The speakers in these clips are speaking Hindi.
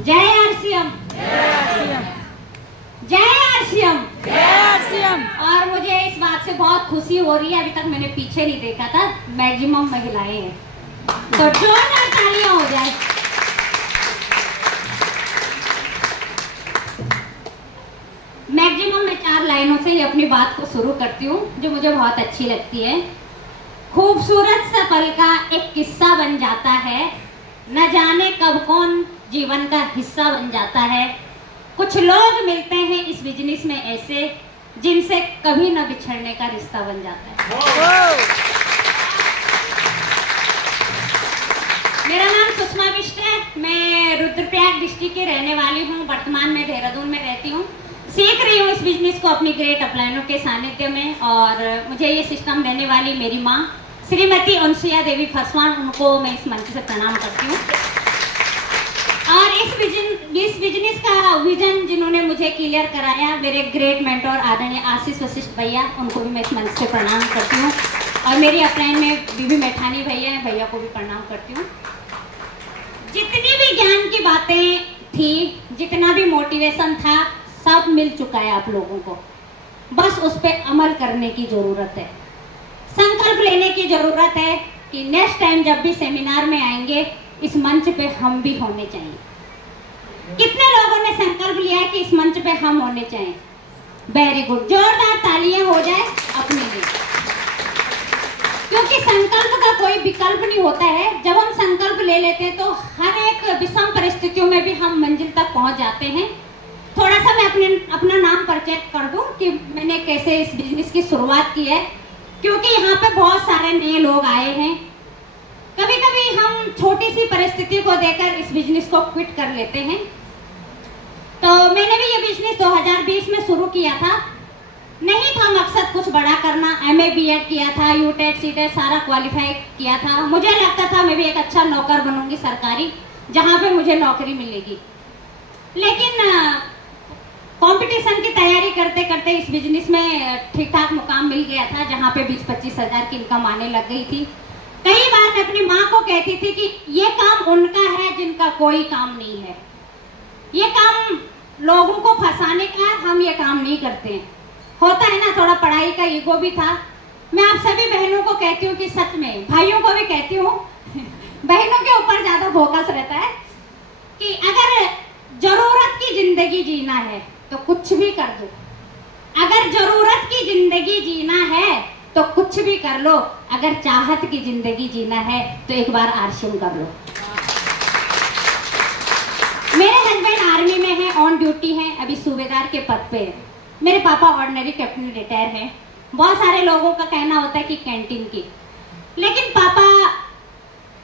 जय आरसीएम, जय आरसीएम, जय आरसीएम। और मुझे इस बात से बहुत खुशी हो रही है, अभी तक मैंने पीछे नहीं देखा था, मैक्सिमम महिलाएं हैं, तो जोरदार तालियां हो जाए। मैक्सिमम मैं 4 लाइनों से ही अपनी बात को शुरू करती हूँ जो मुझे बहुत अच्छी लगती है। खूबसूरत सा पल का एक किस्सा बन जाता है, न जाने कब कौन जीवन का हिस्सा बन जाता है। कुछ लोग मिलते हैं इस बिजनेस में ऐसे जिनसे कभी न बिछड़ने का रिश्ता बन जाता है। मेरा नाम सुषमा बिष्ट है, मैं रुद्रप्रयाग डिस्ट्रिक्ट की रहने वाली हूँ, वर्तमान में देहरादून में रहती हूँ। सीख रही हूँ इस बिजनेस को अपनी ग्रेट अपलाइनों के सानिध्य में, और मुझे ये सिस्टम देने वाली मेरी माँ श्रीमती अनुसुईया देवी फसवान, उनको मैं इस मंच से प्रणाम करती हूँ। और इस बिजनेस का विजन जिन्होंने मुझे क्लियर कराया, मेरे ग्रेट मेंटोर आदरणीय आशीष वशिष्ठ भैया, उनको भी मैं इस मंच से प्रणाम करती हूँ। और मेरी अपलाइन में बीबी मैठानी भैया हैं, भैया को भी प्रणाम करती हूँ। जितनी भी ज्ञान की बातें थी, जितना भी मोटिवेशन था, सब मिल चुका है आप लोगों को, बस उस पर अमल करने की जरूरत है, संकल्प लेने की जरूरत है कि नेक्स्ट टाइम जब भी सेमिनार में आएंगे इस मंच पे हम भी होने चाहिए। कितने लोगों ने संकल्प लिया है कि इस मंच पे हम होने चाहिए? वेरी गुड, जोरदार तालियां हो जाए अपने लिए, क्योंकि संकल्प का कोई विकल्प नहीं होता है। जब हम संकल्प ले लेते हैं तो हर एक विषम परिस्थितियों में भी हम मंजिल तक पहुंच जाते हैं। थोड़ा सा मैं अपना नाम परिचय कर दूं कि मैंने कैसे इस बिजनेस की शुरुआत की है, क्योंकि यहाँ पे बहुत सारे नए लोग आए हैं। कभी कभी हम छोटी सी परिस्थिति को देखकर इस बिजनेस को क्विट कर लेते हैं। तो मैंने भी ये बिजनेस 2020 में शुरू किया था। नहीं था मकसद कुछ बड़ा करना, MA BEd किया था, यूटेट सीटेट सारा क्वालिफाई किया था। मुझे लगता था मैं भी एक अच्छा नौकर बनूंगी सरकारी, जहाँ पे मुझे नौकरी मिलेगी। लेकिन कंपटीशन की तैयारी करते करते इस बिजनेस में ठीक ठाक मुकाम मिल गया था, जहाँ पे 20-25 हज़ार की इनकम आने लग गई थी। कई बार मैं अपनी माँ को कहती थी कि ये काम उनका है जिनका कोई काम नहीं है, ये काम लोगों को फंसाने का है, हम ये काम नहीं करते हैं। होता है ना, थोड़ा पढ़ाई का ईगो भी था। मैं आप सभी बहनों को कहती हूँ कि सच में, भाइयों को भी कहती हूँ बहनों के ऊपर ज्यादा फोकस रहता है कि अगर जरूरत की जिंदगी जीना है तो कुछ भी कर दो, अगर जरूरत की जिंदगी जीना है तो कुछ भी कर लो, अगर चाहत की जिंदगी जीना है तो एक बार आरसीएम कर लो। मेरे हस्बैंड आर्मी में हैं, ऑन ड्यूटी हैं, अभी सूबेदार के पद पे है। मेरे पापा ऑर्डिनरी कैप्टन रिटायर हैं। बहुत सारे लोगों का कहना होता है कि कैंटीन की, लेकिन पापा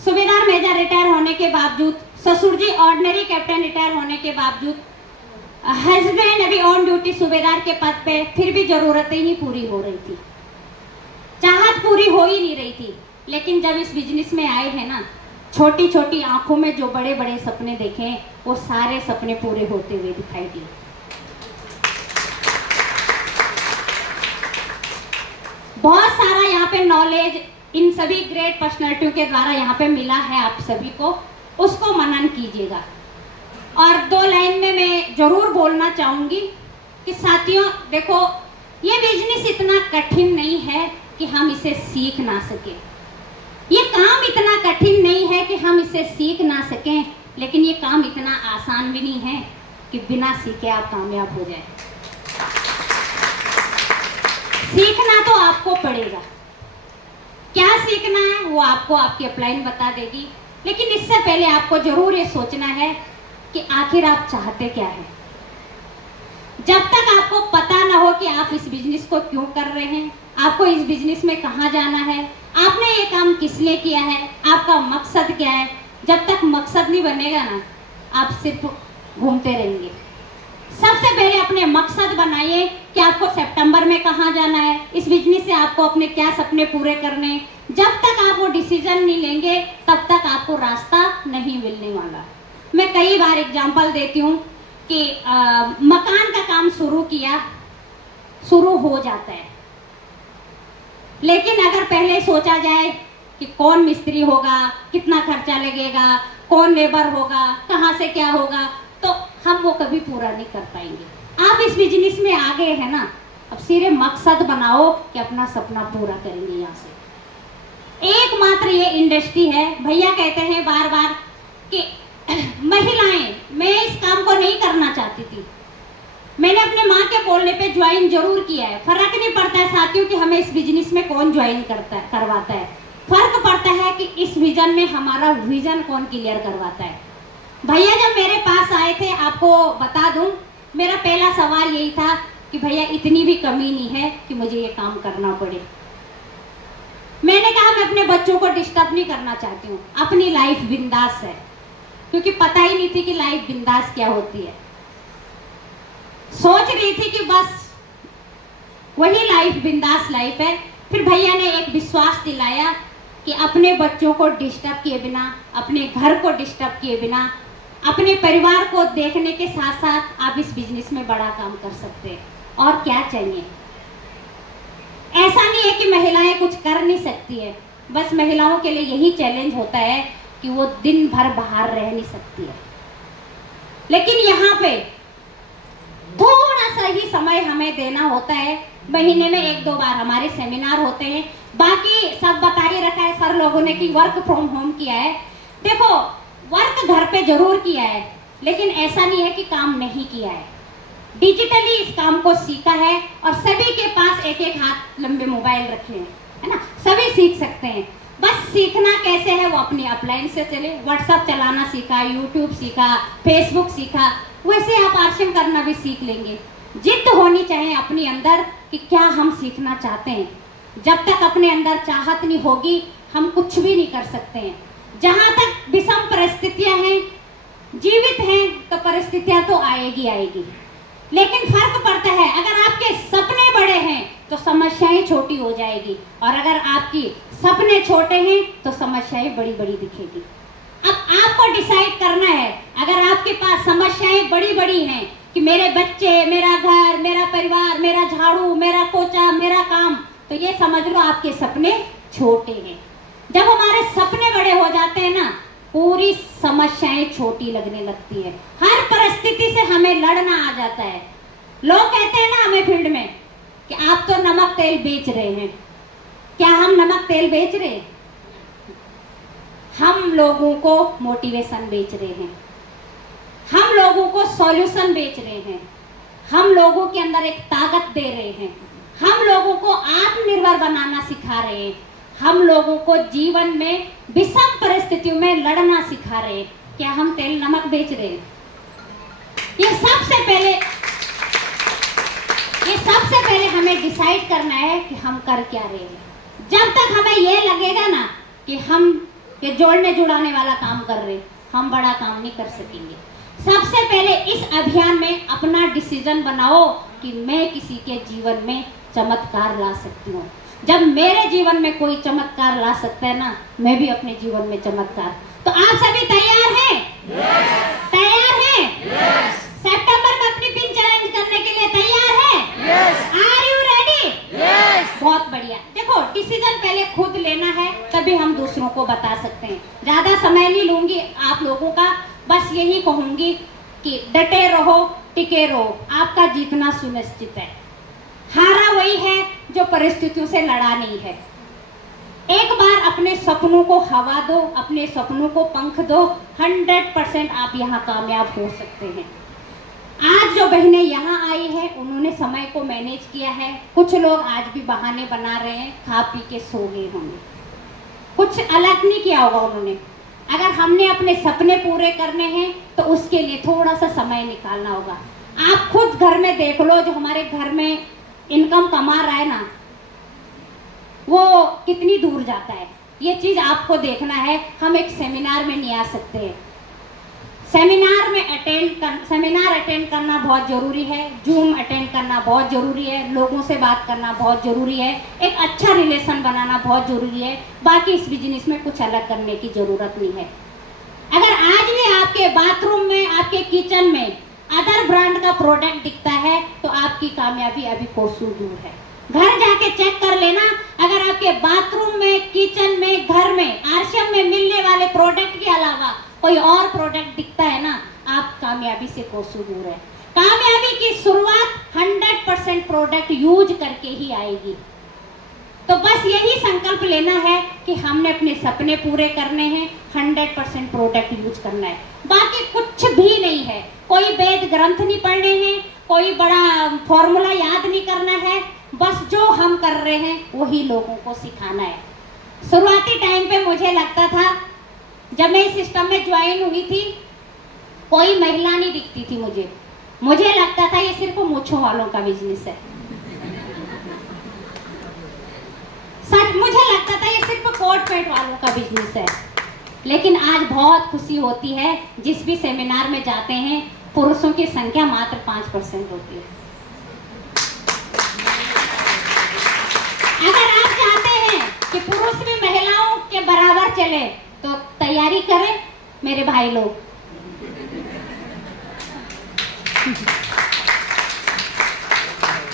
सूबेदार मेजर रिटायर होने के बावजूद, ससुर जी ऑर्डिनरी कैप्टन रिटायर होने के बावजूद, हस्बैंड अभी ऑन ड्यूटी सूबेदार के पद पे, फिर भी जरूरतें ही पूरी हो रही थी, चाहत पूरी हो ही नहीं रही थी। लेकिन जब इस बिजनेस में आए हैं ना, छोटी छोटी आंखों में जो बड़े बड़े सपने देखे, वो सारे सपने पूरे होते हुए दिखाई दिए। बहुत सारा यहाँ पे नॉलेज इन सभी ग्रेट पर्सनालिटियों के द्वारा यहाँ पे मिला है आप सभी को, उसको मनन कीजिएगा। और 2 लाइन में मैं जरूर बोलना चाहूंगी कि साथियों देखो, ये बिजनेस इतना कठिन नहीं है कि हम इसे सीख ना सके, ये काम इतना कठिन नहीं है कि हम इसे सीख ना सकें, लेकिन ये काम इतना आसान भी नहीं है कि बिना सीखे आप कामयाब हो जाए। सीखना तो आपको पड़ेगा, क्या सीखना है वो आपको आपकी अपलाइन बता देगी, लेकिन इससे पहले आपको जरूर ये सोचना है कि आखिर आप चाहते क्या है। जब तक आपको पता ना हो कि आप इस बिजनेस को क्यों कर रहे हैं, आपको इस बिजनेस में कहाँ जाना है, आपने ये काम किस लिए किया है, आपका मकसद क्या है, जब तक मकसद नहीं बनेगा ना, आप सिर्फ घूमते रहेंगे। सबसे पहले अपने मकसद बनाइए कि आपको सितंबर में कहाँ जाना है, इस बिजनेस से आपको अपने क्या सपने पूरे करने। जब तक आप वो डिसीजन नहीं लेंगे, तब तक आपको रास्ता नहीं मिलने वाला। मैं कई बार एग्जांपल देती हूँ कि मकान का काम शुरू हो जाता है, लेकिन अगर पहले सोचा जाए कि कौन मिस्त्री होगा, कितना खर्चा लगेगा, कौन लेबर होगा, कहाँ से क्या होगा, तो हम वो कभी पूरा नहीं कर पाएंगे। आप इस बिजनेस में आ गए हैं ना, अब सिर्फ मकसद बनाओ कि अपना सपना पूरा करेंगे। यहाँ से एकमात्र ये इंडस्ट्री है। भैया कहते हैं बार बार कि महिलाएं, मैं इस काम को नहीं करना चाहती थी, मैंने अपने माँ के बोलने पे ज्वाइन जरूर किया है। फर्क नहीं पड़ता है साथियों कि हमें इस बिजनेस में कौन ज्वाइन करवाता है, फर्क पड़ता है कि इस विजन में हमारा विजन कौन क्लियर करवाता है। भैया जब मेरे पास आए थे, आपको बता दूं, मेरा पहला सवाल यही था कि भैया इतनी भी कमी नहीं है कि मुझे ये काम करना पड़े। मैंने कहा मैं अपने बच्चों को डिस्टर्ब नहीं करना चाहती हूँ, अपनी लाइफ बिंदास है, क्योंकि पता ही नहीं थी कि लाइफ बिंदास क्या होती है। सोच रही थी कि बस वही लाइफ बिंदास लाइफ है। फिर भैया ने एक विश्वास दिलाया कि अपने बच्चों को डिस्टर्ब किए बिना, अपने घर को डिस्टर्ब किए बिना, अपने परिवार को देखने के साथ साथ आप इस बिजनेस में बड़ा काम कर सकते हैं। और क्या चाहिए? ऐसा नहीं है कि महिलाएं कुछ कर नहीं सकती है, बस महिलाओं के लिए यही चैलेंज होता है कि वो दिन भर बाहर रह नहीं सकती है। लेकिन यहाँ पे थोड़ा सा ही समय हमें देना होता है। महीने में 1-2 बार हमारे सेमिनार होते हैं, बाकी सब बता ही रखा है सर लोगों ने कि वर्क फ्रॉम होम किया है। देखो, वर्क घर पे जरूर किया है, लेकिन ऐसा नहीं है कि काम नहीं किया है। डिजिटली इस काम को सीखा है और सभी के पास एक हाथ लंबे मोबाइल रखे हैं, है ना, सभी सीख सकते हैं। बस सीखना कैसे है वो अपनी अपलाइन से चले। व्हाट्सएप चलाना सीखा, यूट्यूब सीखा, फेसबुक सीखा, वैसे आप आर्शन करना भी सीख लेंगे। जिद होनी चाहिए अपने अंदर कि क्या हम सीखना चाहते हैं। जब तक अपने अंदर चाहत नहीं होगी, हम कुछ भी नहीं कर सकते हैं। जहां तक विषम परिस्थितियां हैं, जीवित हैं, तो परिस्थितियां तो आएगी, लेकिन फर्क पड़ता है अगर आपके सपने बड़े हैं तो समस्याएं छोटी हो जाएगी, और अगर आपकी सपने छोटे हैं तो समस्याएं बड़ी बड़ी दिखेगी। अब आपको डिसाइड करना है। अगर आपके पास समस्याएं बड़ी बड़ी हैं कि मेरे बच्चे, मेरा घर, मेरा परिवार, मेरा झाड़ू, मेरा पोछा, मेरा काम, तो ये समझ लो आपके सपने छोटे हैं। जब हमारे सपने बड़े हो जाते हैं ना, पूरी समस्याएं छोटी लगने लगती है। हर परिस्थिति से हमें लड़ना आ जाता है। लोग कहते हैं ना हमें फील्ड में कि आप तो नमक तेल बेच रहे हैं। क्या हम नमक तेल बेच रहे हैं? हम लोगों को मोटिवेशन बेच रहे हैं, हम लोगों को सॉल्यूशन बेच रहे हैं, हम लोगों के अंदर एक ताकत दे रहे हैं, हम लोगों को आत्मनिर्भर बनाना सिखा रहे हैं, हम लोगों को जीवन में विषम परिस्थितियों में लड़ना सिखा रहे हैं। क्या हम तेल नमक बेच रहे हैं? ये सबसे पहले हमें डिसाइड करना है कि हम कर क्या रहे हैं। जब तक हमें ये लगेगा ना कि हम ये जोड़ने जुड़ाने वाला काम कर रहे, हम बड़ा काम नहीं कर सकेंगे। सबसे पहले इस अभियान में अपना डिसीजन बनाओ कि मैं किसी के जीवन में चमत्कार ला सकती हूँ। जब मेरे जीवन में कोई चमत्कार ला सकता है ना, मैं भी अपने जीवन में चमत्कार। तो आप सभी तैयार हैं? yes. तैयार हैं? yes. सितंबर में अपनी पिन चैलेंज करने के लिए तैयार हैं? yes. Are you ready? yes. बहुत बढ़िया। देखो, डिसीजन पहले खुद लेना है, तभी हम दूसरों को बता सकते हैं। ज्यादा समय नहीं लूंगी आप लोगों का, बस यही कहूंगी कि डटे रहो, टिके रहो, आपका जीतना सुनिश्चित है। हारा वही है जो परिस्थितियों से लड़ा नहीं है। एक बार अपने सपनों को हवा दो, अपने सपनों को पंख दो, 100% आप यहाँ कामयाब हो सकते हैं। आज जो बहनें यहाँ आई हैं, उन्होंने समय को मैनेज किया है। कुछ लोग आज भी बहाने बना रहे हैं, खा पी के सो गए होंगे, कुछ अलग नहीं किया होगा उन्होंने। अगर हमने अपने सपने पूरे करने हैं तो उसके लिए थोड़ा सा समय निकालना होगा। आप खुद घर में देख लो, जो हमारे घर में इनकम कमा रहा है ना, वो कितनी दूर जाता है, ये चीज आपको देखना है। हम एक सेमिनार में नहीं आ सकते हैं। सेमिनार अटेंड करना बहुत जरूरी है, जूम अटेंड करना बहुत जरूरी है, लोगों से बात करना बहुत जरूरी है, एक अच्छा रिलेशन बनाना बहुत जरूरी है। बाकी इस बिजनेस में कुछ अलग करने की जरूरत नहीं है। अगर आज भी आपके बाथरूम में, आपके किचन में अदर ब्रांड का प्रोडक्ट दिखता है तो आपकी कामयाबी अभी कोसों दूर है। घर जाके चेक कर लेना, अगर आपके बाथरूम में, किचन में, घर में, आरसीएम में मिलने वाले प्रोडक्ट के अलावा कोई और प्रोडक्ट दिखता है ना, आप कामयाबी से कोसों दूर है। कामयाबी की शुरुआत 100% प्रोडक्ट यूज करके ही आएगी। तो बस यही संकल्प लेना है कि हमने अपने सपने पूरे करने हैं, 100% प्रोडक्ट यूज करना है, बाकी कुछ भी नहीं है। कोई वेद ग्रंथ नहीं पढ़ने हैं, कोई बड़ा फॉर्मूला याद नहीं करना है, बस जो हम कर रहे हैं वही लोगों को सिखाना है। शुरुआती टाइम पे मुझे लगता था, जब मैं इस सिस्टम में ज्वाइन हुई थी, कोई महिला नहीं दिखती थी मुझे लगता था ये सिर्फ मूंछों वालों का बिजनेस है। सच, मुझे लगता था ये सिर्फ कोट पैंट वालों का बिजनेस है। लेकिन आज बहुत खुशी होती है, जिस भी सेमिनार में जाते हैं पुरुषों की संख्या मात्र 5% होती है। अगर आप चाहते हैं कि पुरुष भी महिलाओं के बराबर चले तो तैयारी करें मेरे भाई लोग।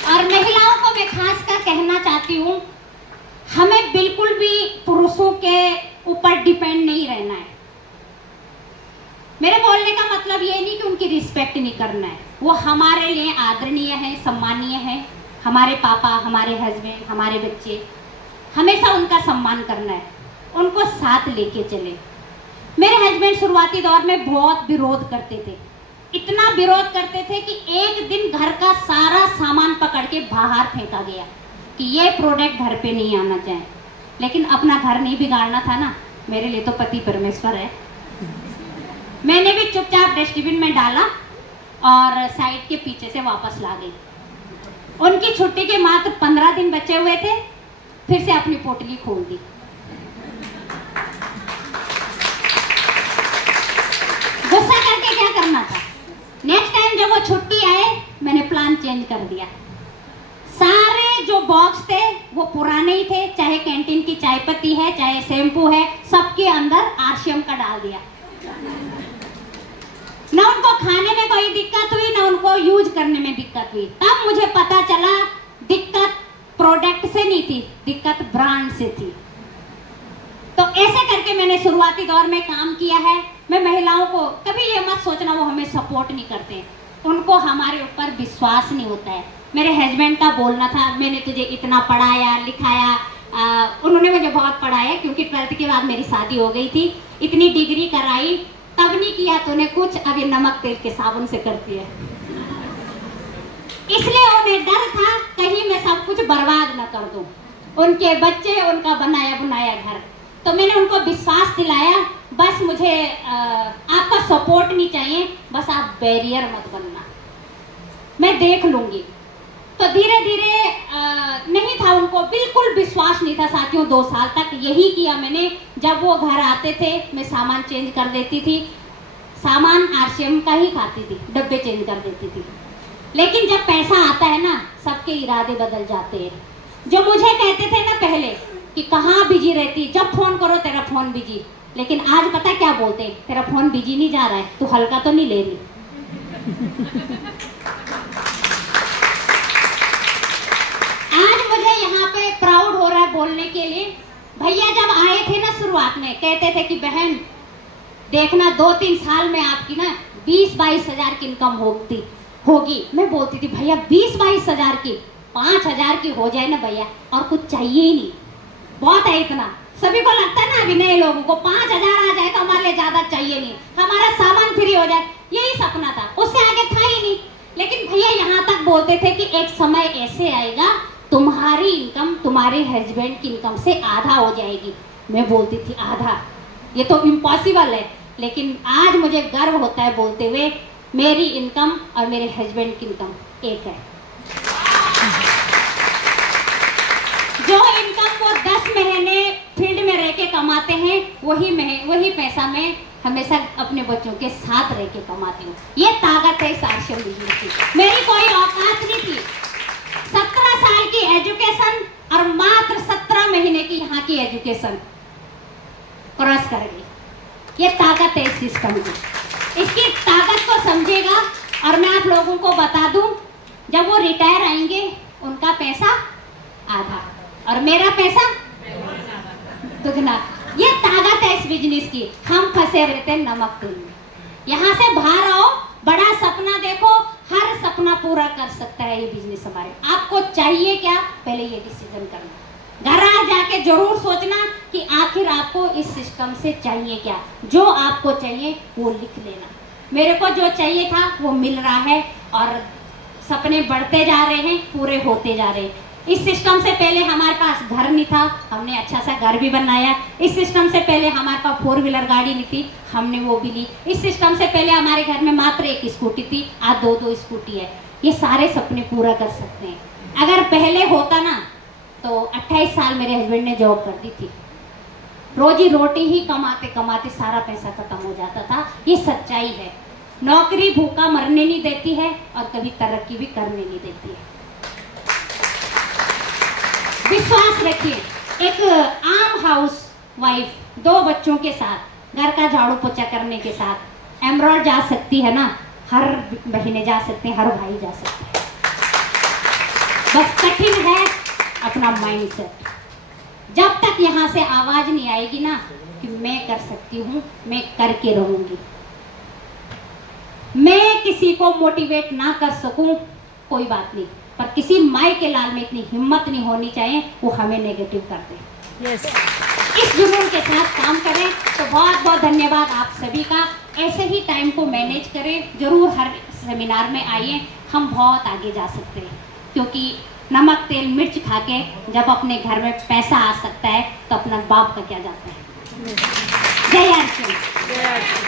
और महिलाओं को मैं खासकर कहना चाहती हूँ, हमें बिल्कुल भी पुरुषों के ऊपर डिपेंड नहीं रहना है। मेरे बोलने का मतलब ये नहीं कि उनकी रिस्पेक्ट नहीं करना है, वो हमारे लिए आदरणीय है, सम्मानीय है। हमारे पापा, हमारे हस्बैंड, हमारे बच्चे, हमेशा उनका सम्मान करना है, उनको साथ लेके चले। मेरे हस्बैंड शुरुआती दौर में बहुत विरोध करते थे, इतना विरोध करते थे कि एक दिन घर का सारा सामान पकड़ के बाहर फेंका गया कि ये प्रोडक्ट घर पे नहीं आना चाहिए। लेकिन अपना घर नहीं बिगाड़ना था ना, मेरे लिए तो पति परमेश्वर है। मैंने भी चुपचाप डस्टबिन में डाला और साइड के पीछे से वापस ला गई। उनकी छुट्टी के मात्र 15 दिन बचे हुए थे, फिर से अपनी पोटली खोल दी। गुस्सा करके क्या करना था? नेक्स्ट टाइम जब वो छुट्टी आए, मैंने प्लान चेंज कर दिया। सारे जो बॉक्स थे वो पुराने ही थे, चाहे कैंटीन की चाय पत्ती है, चाहे शैम्पू है, सबके अंदर आरसीएम का डाल दिया। ना उनको खाने में कोई दिक्कत हुई, ना उनको यूज करने में दिक्कत हुई। तब मुझे पता चला दिक्कत प्रोडक्ट से नहीं थी, दिक्कत ब्रांड से थी। तो ऐसे करके मैंने शुरुआती दौर में काम किया है। मैं महिलाओं को कभी ये मत सोचना वो हमें सपोर्ट नहीं करते, उनको हमारे ऊपर विश्वास नहीं होता है। मेरे हस्बैंड का बोलना था, मैंने तुझे इतना पढ़ाया लिखाया, उन्होंने मुझे बहुत पढ़ाया क्योंकि 12th के बाद मेरी शादी हो गई थी, इतनी डिग्री कराई, तब नहीं किया तूने कुछ, अभी नमक तेल के साबुन से करती है। इसलिए उन्हें डर था कहीं मैं सब कुछ बर्बाद न कर दूं, उनके बच्चे, उनका बनाया बुनाया घर। तो मैंने उनको विश्वास दिलाया, बस मुझे आपका सपोर्ट नहीं चाहिए, बस आप बैरियर मत बनना, मैं देख लूंगी। तो धीरे धीरे नहीं था, उनको बिल्कुल विश्वास नहीं था साथियों। 2 साल तक यही किया मैंने। जब वो घर आते थे मैं सामान चेंज कर देती थी, सामान आरसीएम का ही खाती थी, डब्बे चेंज कर देती थी। लेकिन जब पैसा आता है ना, सबके इरादे बदल जाते हैं। जो मुझे कहते थे ना पहले कि कहाँ बिजी रहती, जब फोन करो तेरा फोन बिजी, लेकिन आज पता क्या बोलते, तेरा फोन बिजी नहीं जा रहा है, तू हल्का तो नहीं ले रही। आज मुझे यहाँ पे प्राउड हो रहा है बोलने के लिए। भैया जब आए थे ना शुरुआत में, कहते थे कि बहन देखना 2-3 साल में आपकी ना 20-22 हजार की इनकम होगी। मैं बोलती थी भैया 20-22 हजार की, 5 हजार की हो जाए ना भैया, और कुछ चाहिए ही नहीं, बहुत है इतना। सभी को लगता है ना, अभी नए लोगों को 5 हजार आ जाए तो हमारे लिए ज्यादा चाहिए नहीं, हमारा सामान फ्री हो जाए, यही सपना था, उससे आगे था ही नहीं। लेकिन भैया यहाँ तक बोलते थे कि एक समय ऐसे आएगा तुम्हारी इनकम तुम्हारे हस्बैंड की इनकम से आधा हो जाएगी। मैं बोलती थी आधा, ये तो इम्पॉसिबल है। लेकिन आज मुझे गर्व होता है बोलते हुए, मेरी इनकम और मेरे हस्बैंड की इनकम एक है। जो इनकम वो 10 महीने फील्ड में रह के कमाते हैं, वही पैसा मैं हमेशा अपने बच्चों के साथ रह के कमाती हूँ। ये ताकत है इस आरसीएम बिजनेस की। मेरी कोई औकात नहीं थी। 17 साल की एजुकेशन और मात्र 17 महीने की यहाँ की एजुकेशन क्रॉस कर गई। ये ताकत है इस सिस्टम की। इसकी ताकत को समझेगा। और मैं आप लोगों को बता दूं, जब वो रिटायर आएंगे उनका पैसा आधा और मेरा पैसा दुगना। ये ताकत है इस बिजनेस की। हम फंसे रहते हैं नमक तेल में। यहाँ से बाहर आओ, बड़ा सपना देखो, हर सपना पूरा कर सकता है ये बिजनेस हमारे। आपको चाहिए क्या, पहले ये डिसीजन करना। घर आ जाके जरूर सोचना कि आखिर आपको इस सिस्टम से चाहिए क्या। जो आपको चाहिए वो लिख लेना। मेरे को जो चाहिए था वो मिल रहा है और सपने बढ़ते जा रहे हैं, पूरे होते जा रहे हैं। इस सिस्टम से पहले हमारे पास घर नहीं था, हमने अच्छा सा घर भी बनाया। इस सिस्टम से पहले हमारे पास 4 व्हीलर गाड़ी नहीं थी, हमने वो भी ली। इस सिस्टम से पहले हमारे घर में मात्र 1 स्कूटी थी, आज 2-2 स्कूटी है। ये सारे सपने पूरा कर सकते हैं। अगर पहले होता ना तो 28 साल मेरे हस्बैंड ने जॉब कर दी थी। रोजी रोटी ही कमाते कमाते सारा पैसा खत्म हो जाता था। ये सच्चाई है। नौकरी भूखा मरने नहीं देती है और कभी तरक्की भी करने नहीं देती है। विश्वास रखिए, एक आम हाउस वाइफ 2 बच्चों के साथ, घर का झाड़ू पोछा करने के साथ एमरोड जा सकती है ना, हर बहनें जा सकते हैं, हर भाई जा सकते हैं। बस कठिन है अपना माइंडसेट। जब तक यहाँ से आवाज नहीं आएगी ना कि मैं कर सकती हूँ, मैं करके रहूंगी। मैं किसी को मोटिवेट ना कर सकूं कोई बात नहीं, पर किसी माई के लाल में इतनी हिम्मत नहीं होनी चाहिए वो हमें नेगेटिव कर दे। यस। इस जुनून के साथ काम करें। तो बहुत बहुत धन्यवाद आप सभी का। ऐसे ही टाइम को मैनेज करें, जरूर हर सेमिनार में आइए, हम बहुत आगे जा सकते हैं। क्योंकि नमक तेल मिर्च खा के जब अपने घर में पैसा आ सकता है तो अपना बाप का क्या जाता है। जय आर सिंह।